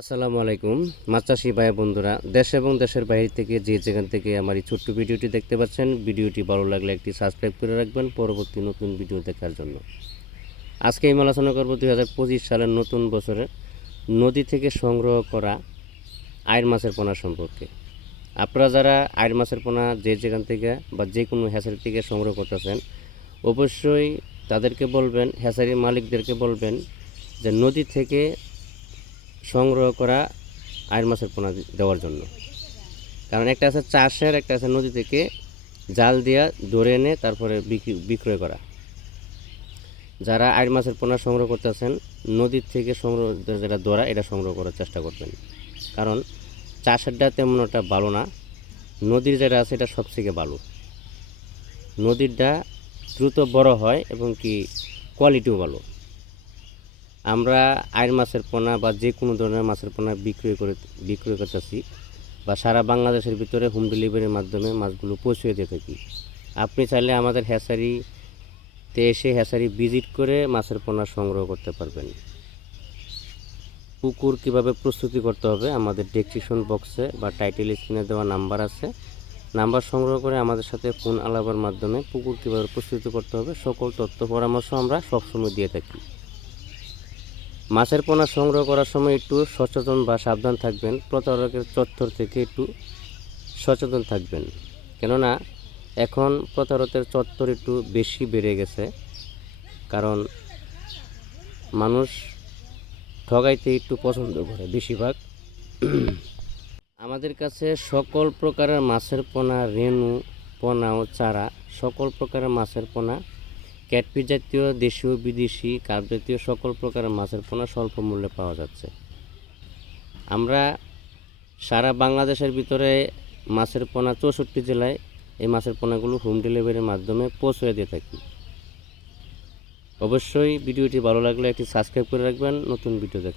আসসালামু আলাইকুম মাছ চাষি ভাই বন্ধুরা, দেশ এবং দেশের বাইরে থেকে যে যেখান থেকে আমার এই ছোট্ট ভিডিওটি দেখতে পাচ্ছেন, ভিডিওটি ভালো লাগলে একটি সাবস্ক্রাইব করে রাখবেন পরবর্তী নতুন ভিডিও দেখার জন্য। আজকে আমি আলোচনা করব 2025 সালের নতুন বছরে নদী থেকে সংগ্রহ করা আইড় মাছের পোনা সম্পর্কে। আপনারা যারা আইড় মাছের পোনা যে যেখান থেকে বা যে কোনো হ্যাচারি থেকে সংগ্রহ করতেছেন, অবশ্যই তাদেরকে বলবেন, হ্যাচারির মালিকদেরকে বলবেন যে নদী থেকে সংগ্রহ করা আইড় মাছের পোনা দেওয়ার জন্য। কারণ একটা আছে চাষের, একটা আছে নদী থেকে জাল দিয়া ধরে এনে তারপরে বিক্রয় করা। যারা আইড় মাছের পোনা সংগ্রহ করতেছেন, নদীর থেকে সংগ্রহ যেটা ধরা এটা সংগ্রহ করার চেষ্টা করবেন। কারণ চাষেরটা তেমন একটা ভালো না, নদীর যেটা আছে এটা সবথেকে ভালো। নদীরটা দ্রুত বড় হয় এবং কি কোয়ালিটিও ভালো। আমরা আইড় মাছের পোনা বা যে কোনো ধরনের মাছের পোনা বিক্রয় করতেছি বা সারা বাংলাদেশের ভিতরে হোম ডেলিভারির মাধ্যমে মাছগুলো পৌঁছে দিয়ে থাকি। আপনি চাইলে আমাদের হ্যাচারিতে এসে হ্যাচারি ভিজিট করে মাছের পোনা সংগ্রহ করতে পারবেন। পুকুর কিভাবে প্রস্তুতি করতে হবে আমাদের ডেসক্রিপশন বক্সে বা টাইটেল স্ক্রিনে দেওয়া নাম্বার আছে, নাম্বার সংগ্রহ করে আমাদের সাথে ফোন আলাপের মাধ্যমে পুকুর কীভাবে প্রস্তুতি করতে হবে সকল তথ্য পরামর্শ আমরা সবসময় দিয়ে থাকি। মাছের পোনা সংগ্রহ করার সময় একটু সচেতন বা সাবধান থাকবেন, প্রতারকের চত্বর থেকে একটু সচেতন থাকবেন। কেননা এখন প্রতারকের চত্বর একটু বেশি বেড়ে গেছে, কারণ মানুষ ঠগাইতে একটু পছন্দ করে বেশিরভাগ। আমাদের কাছে সকল প্রকারের মাছের পোনা, রেণু পোনা ও চারা, সকল প্রকারের মাছের পোনা, ক্যাটফিশ জাতীয় দেশীয় বিদেশি কার্প জাতীয় সকল প্রকারের মাছের পোনা স্বল্প মূল্যে পাওয়া যাচ্ছে। আমরা সারা বাংলাদেশের ভিতরে মাছের পোনা 64 জেলায় এই মাছের পোনাগুলো হোম ডেলিভারির মাধ্যমে পৌঁছে দিয়ে থাকি। অবশ্যই ভিডিওটি ভালো লাগলে একটি সাবস্ক্রাইব করে রাখবেন নতুন ভিডিও দেখ।